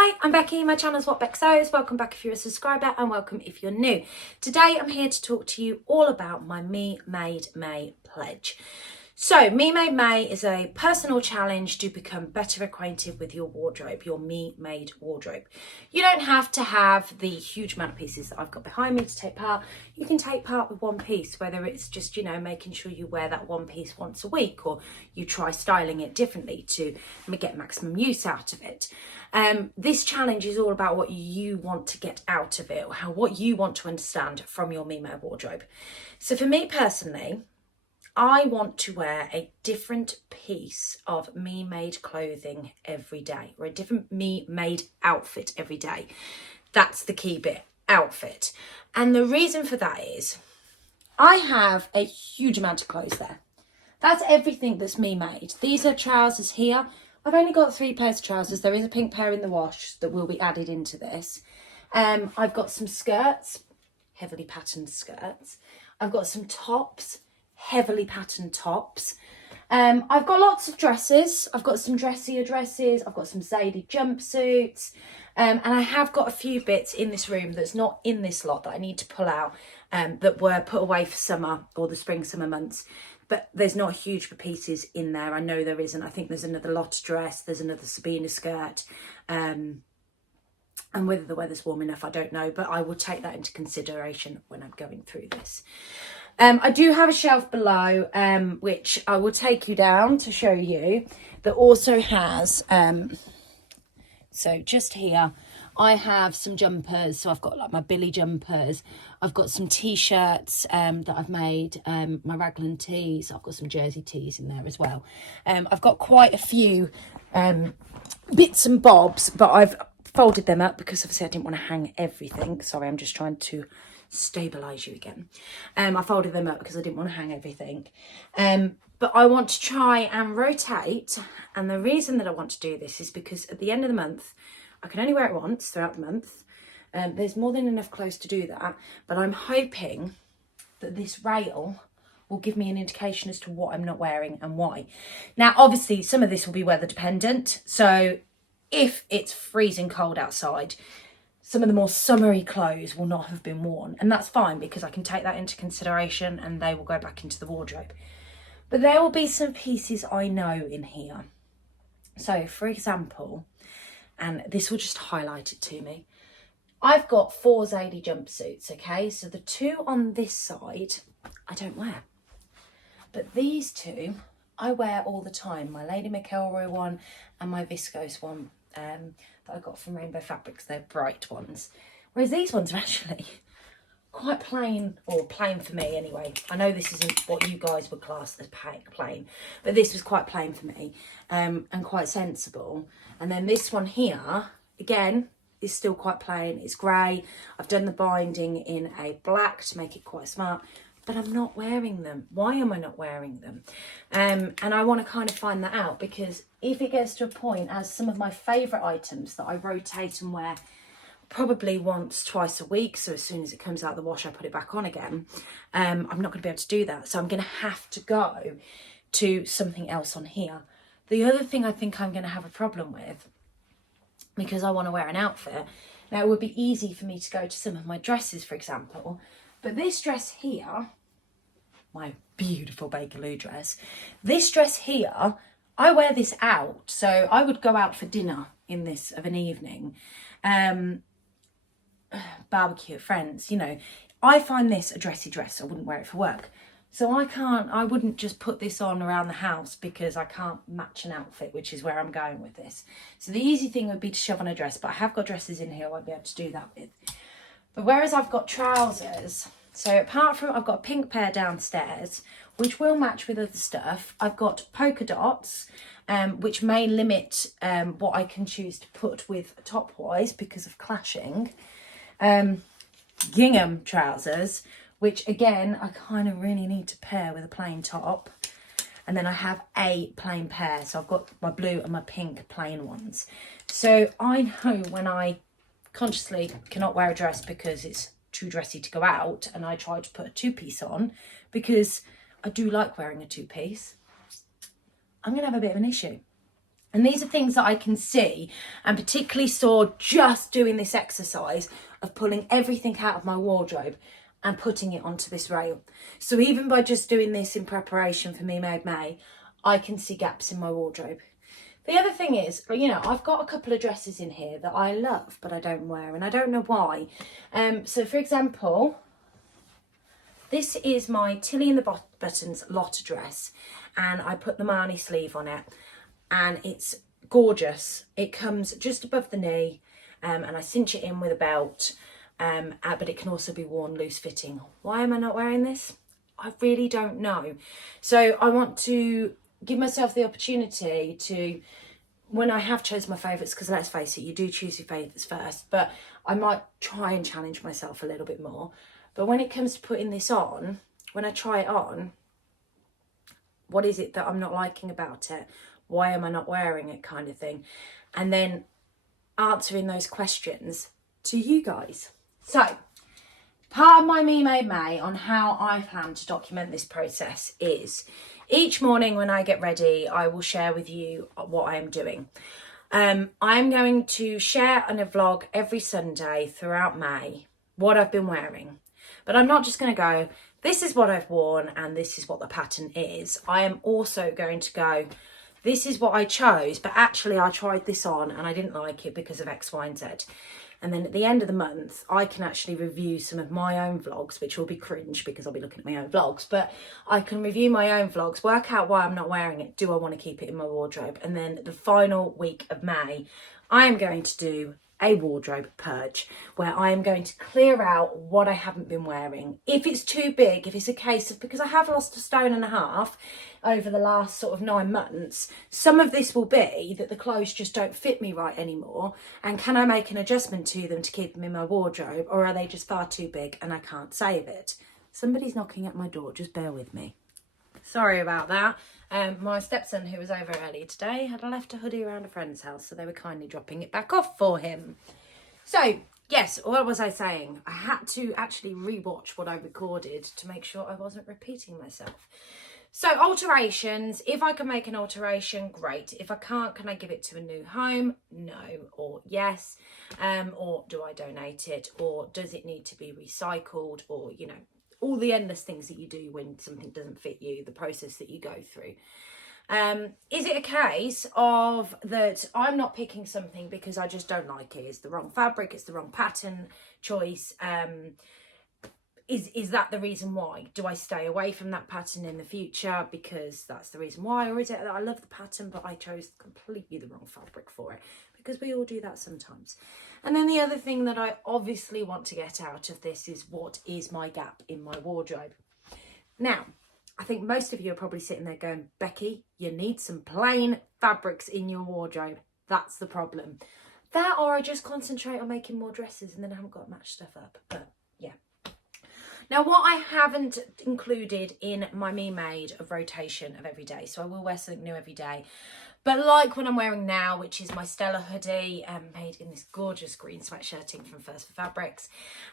Hi, I'm Becky, my channel is What Beck Sews. Welcome back if you're a subscriber and welcome if you're new. Today I'm here to talk to you all about my Me Made May pledge. So Me Made May is a personal challenge to become better acquainted with your wardrobe, your Me Made wardrobe. You don't have to have the huge amount of pieces that I've got behind me to take part. You can take part with one piece, whether it's just, making sure you wear that one piece once a week, or you try styling it differently to get maximum use out of it. This challenge is all about what you want to get out of it, or what you want to understand from your Me Made wardrobe. So for me personally, I want to wear a different piece of Me Made clothing every day, or a different Me Made outfit every day. That's the key bit, outfit. And the reason for that is I have a huge amount of clothes there. That's everything that's Me Made. These are trousers here. I've only got 3 pairs of trousers. There is a pink pair in the wash that will be added into this. I've got some skirts, heavily patterned skirts. I've got some tops, heavily patterned tops. I've got lots of dresses. I've got some dressier dresses. I've got some Zadie jumpsuits. And I have got a few bits in this room that's not in this lot that I need to pull out, that were put away for summer or the spring summer months. But there's not huge pieces in there. I know there isn't. I think there's another Lotta dress. There's another Sabina skirt. And whether the weather's warm enough, I don't know. But I will take that into consideration when I'm going through this. I do have a shelf below, which I will take you down to show you, that also has, so just here, I have some jumpers. So I've got like my Billy jumpers. I've got some t-shirts that I've made, my raglan tees. I've got some jersey tees in there as well. I've got quite a few bits and bobs, but I've folded them up because obviously I didn't want to hang everything. Sorry, I'm just trying to stabilize you again. I folded them up because I didn't want to hang everything. But I want to try and rotate. And the reason that I want to do this is because at the end of the month, I can only wear it once throughout the month. There's more than enough clothes to do that. But I'm hoping that this rail will give me an indication as to what I'm not wearing and why. Now, obviously, some of this will be weather dependent. So if it's freezing cold outside, some of the more summery clothes will not have been worn. And that's fine because I can take that into consideration and they will go back into the wardrobe. But there will be some pieces I know in here. So, for example, and this will just highlight it to me, I've got 4 Zadie jumpsuits, okay? So the 2 on this side, I don't wear. But these 2, I wear all the time. My Lady McElroy one and my viscose one that I got from Rainbow Fabrics. They're bright ones. Whereas these ones are actually quite plain, or plain for me anyway. I know this isn't what you guys would class as plain, but this was quite plain for me, and quite sensible. And then this one here, again, is still quite plain. It's grey. I've done the binding in a black to make it quite smart, but I'm not wearing them. Why am I not wearing them? And I want to kind of find that out, because if it gets to a point, as some of my favourite items that I rotate and wear probably once, twice a week, so as soon as it comes out of the wash I put it back on again, I'm not going to be able to do that. So I'm going to have to go to something else on here. The other thing I think I'm going to have a problem with, because I want to wear an outfit, now it would be easy for me to go to some of my dresses, for example, but this dress here, my beautiful Bakerloo dress, this dress here, I wear this out. So I would go out for dinner in this of an evening, barbecue at friends, I find this a dressy dress. I wouldn't wear it for work. So I wouldn't just put this on around the house because I can't match an outfit, which is where I'm going with this. So the easy thing would be to shove on a dress, but I have got dresses in here I won't be able to do that with. But whereas I've got trousers, so apart from, I've got a pink pair downstairs, which will match with other stuff. I've got polka dots, which may limit what I can choose to put with top-wise because of clashing. Gingham trousers, which again, I kind of really need to pair with a plain top. And then I have a plain pair. So I've got my blue and my pink plain ones. So I know when I consciously cannot wear a dress because it's too dressy to go out, and I try to put a 2-piece on because I do like wearing a 2-piece, I'm going to have a bit of an issue. And these are things that I can see, and particularly saw just doing this exercise of pulling everything out of my wardrobe and putting it onto this rail. So even by just doing this in preparation for Me Made May, I can see gaps in my wardrobe. The other thing is, I've got a couple of dresses in here that I love, but I don't wear, and I don't know why. So for example, this is my Tilly and the Buttons Lotta dress, and I put the Marni sleeve on it, and it's gorgeous. It comes just above the knee, and I cinch it in with a belt, but it can also be worn loose fitting. Why am I not wearing this? I really don't know. So I want to give myself the opportunity to, when I have chosen my favourites, because let's face it, you do choose your favourites first, but I might try and challenge myself a little bit more. But when it comes to putting this on, when I try it on, what is it that I'm not liking about it? Why am I not wearing it, kind of thing? And then answering those questions to you guys. So part of my Me Made May on how I plan to document this process is each morning when I get ready, I will share with you what I am doing. I'm going to share on a vlog every Sunday throughout May what I've been wearing. But I'm not just going to go, this is what I've worn and this is what the pattern is. I am also going to go, this is what I chose, but actually I tried this on and I didn't like it because of X, Y, and Z. And then at the end of the month, I can actually review some of my own vlogs, which will be cringe because I'll be looking at my own vlogs, but I can review my own vlogs, work out why I'm not wearing it. Do I want to keep it in my wardrobe? And then the final week of May, I am going to do a wardrobe purge where I am going to clear out what I haven't been wearing. If it's too big, if it's a case of, because I have lost 1.5 stone over the last sort of 9 months, some of this will be that the clothes just don't fit me right anymore, and can I make an adjustment to them to keep them in my wardrobe, or are they just far too big and I can't save it? Somebody's knocking at my door, just bear with me. Sorry about that. My stepson, who was over earlier today, had left a hoodie around a friend's house, so they were kindly dropping it back off for him. So, yes, what was I saying? I had to actually rewatch what I recorded to make sure I wasn't repeating myself. So, alterations. If I can make an alteration, great. If I can't, can I give it to a new home? No, or yes. Or do I donate it? Or does it need to be recycled? Or, all the endless things that you do when something doesn't fit you, the process that you go through. Is it a case of that I'm not picking something because I just don't like it? It's the wrong fabric, it's the wrong pattern choice. Is that the reason why? Do I stay away from that pattern in the future because that's the reason why? Or is it that I love the pattern but I chose completely the wrong fabric for it? Because we all do that sometimes. And then the other thing that I obviously want to get out of this is, what is my gap in my wardrobe? Now, I think most of you are probably sitting there going, Becky, you need some plain fabrics in your wardrobe. That's the problem. That, or I just concentrate on making more dresses and then I haven't got to match stuff up. But yeah. Now, what I haven't included in my Me Made of rotation of every day, so I will wear something new every day, but like what I'm wearing now, which is my Stella hoodie, made in this gorgeous green sweatshirting from First for Fabrics.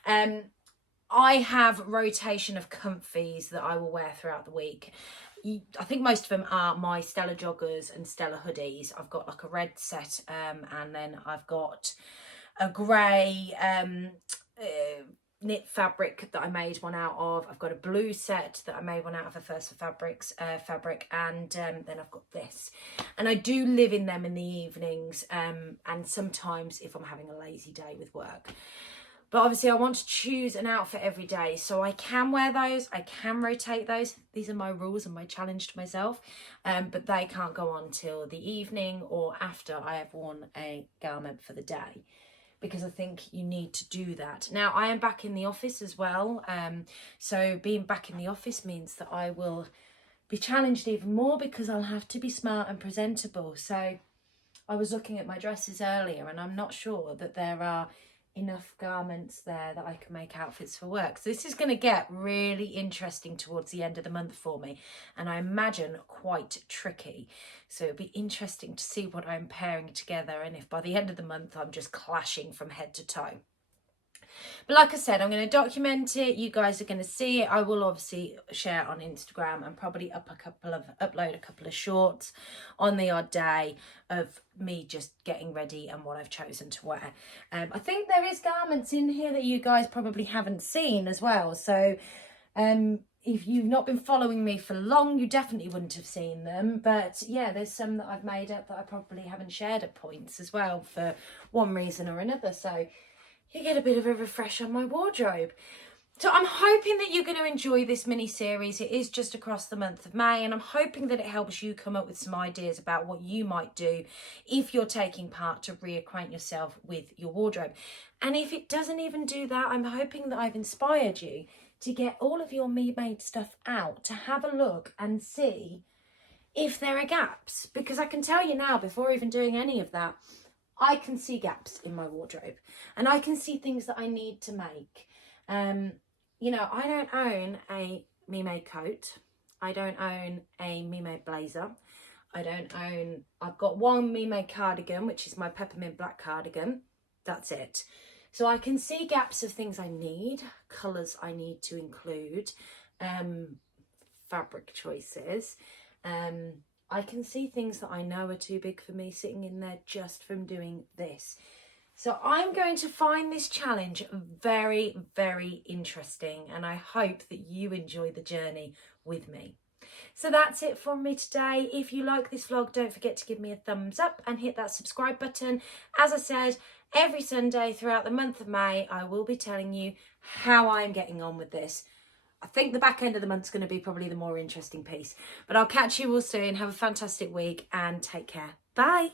I have rotation of comfies that I will wear throughout the week. I think most of them are my Stella joggers and Stella hoodies. I've got like a red set, and then I've got a grey knit fabric that I made one out of. I've got a blue set that I made one out of a First for Fabrics fabric, and then I've got this. And I do live in them in the evenings, and sometimes if I'm having a lazy day with work. But obviously I want to choose an outfit every day, so I can wear those, I can rotate those. These are my rules and my challenge to myself, but they can't go on till the evening or after I have worn a garment for the day, because I think you need to do that. Now, I am back in the office as well, so being back in the office means that I will be challenged even more because I'll have to be smart and presentable. So I was looking at my dresses earlier and I'm not sure that there are enough garments there that I can make outfits for work. So this is going to get really interesting towards the end of the month for me, and I imagine quite tricky. So it'll be interesting to see what I'm pairing together, and if by the end of the month I'm just clashing from head to toe. But like I said, I'm going to document it. You guys are going to see it. I will obviously share it on Instagram and probably upload a couple of shorts on the odd day of me just getting ready and what I've chosen to wear. I think there is garments in here that you guys probably haven't seen as well. So if you've not been following me for long, you definitely wouldn't have seen them. But yeah, there's some that I've made up that I probably haven't shared at points as well for one reason or another. So you get a bit of a refresh on my wardrobe. So I'm hoping that you're going to enjoy this mini series. It is just across the month of May, and I'm hoping that it helps you come up with some ideas about what you might do if you're taking part to reacquaint yourself with your wardrobe. And if it doesn't even do that, I'm hoping that I've inspired you to get all of your me-made stuff out, to have a look and see if there are gaps. Because I can tell you now, before even doing any of that, I can see gaps in my wardrobe and I can see things that I need to make. You know, I don't own a me-made coat. I don't own a me-made blazer. I've got one me-made cardigan, which is my peppermint black cardigan. That's it. So I can see gaps of things I need, colours I need to include, fabric choices. I can see things that I know are too big for me sitting in there just from doing this. So I'm going to find this challenge very, very interesting, and I hope that you enjoy the journey with me. So that's it from me today. If you like this vlog, don't forget to give me a thumbs up and hit that subscribe button. As I said, every Sunday throughout the month of May, I will be telling you how I'm getting on with this. I think the back end of the month's going to be probably the more interesting piece. But I'll catch you all soon. Have a fantastic week and take care. Bye.